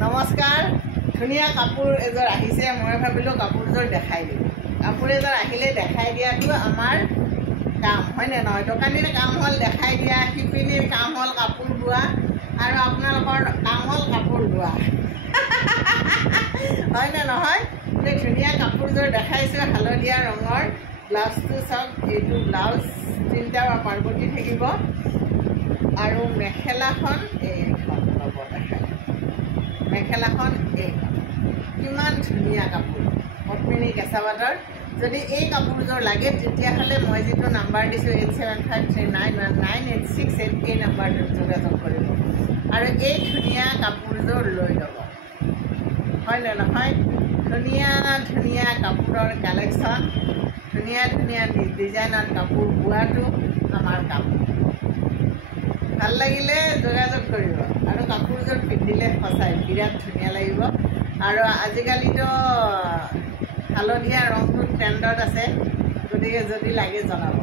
নমস্কাৰ ধুনীয়া কাপোৰ এযোৰ আহিছে মই ভাবিলোঁ কাপোৰযোৰ দেখাই দিওঁ কাপোৰ এযোৰ আহিলে দেখাই দিয়াটো আমাৰ কাম হয়নে নহয় দোকানীৰ কাম হ'ল দেখাই দিয়া শিপিনীৰ কাম হ'ল কাপোৰ বোৱা আৰু আপোনালোকৰ কাম হ'ল কাপোৰ ধোৱা হয়নে নহয় ধুনীয়া কাপোৰযোৰ দেখাইছোঁ হালধীয়া ৰঙৰ ব্লাউজটো চাওক এইটো ব্লাউজ তিনিটা পাৰ্বতী থাকিব আৰু মেখেলাখন এইখন হ'ব দেখাই মেখেলাখন এইখন কিমান ধুনীয়া কাপোৰ পদ্মিনী কেঁচাবাদৰ যদি এই কাপোৰযোৰ লাগে তেতিয়াহ'লে মই যিটো নাম্বাৰ দিছোঁ 8753919868 এই নাম্বাৰটোত যোগাযোগ কৰিব আৰু এই ধুনীয়া কাপোৰযোৰ লৈ ল'ব হয়নে নহয় ধুনীয়া ধুনীয়া কাপোৰৰ কালেকশ্যন ধুনীয়া ধুনীয়া ডিজাইনৰ কাপোৰ বোৱাটো আমাৰ কাম ভাল লাগিলে যোগাযোগ কৰিব আৰু কাপোৰযোৰ পিন্ধিলে সঁচাই বিৰাট ধুনীয়া লাগিব আৰু আজিকালিতো হালধীয়া ৰংটো ট্ৰেণ্ডত আছে গতিকে যদি লাগে জনাব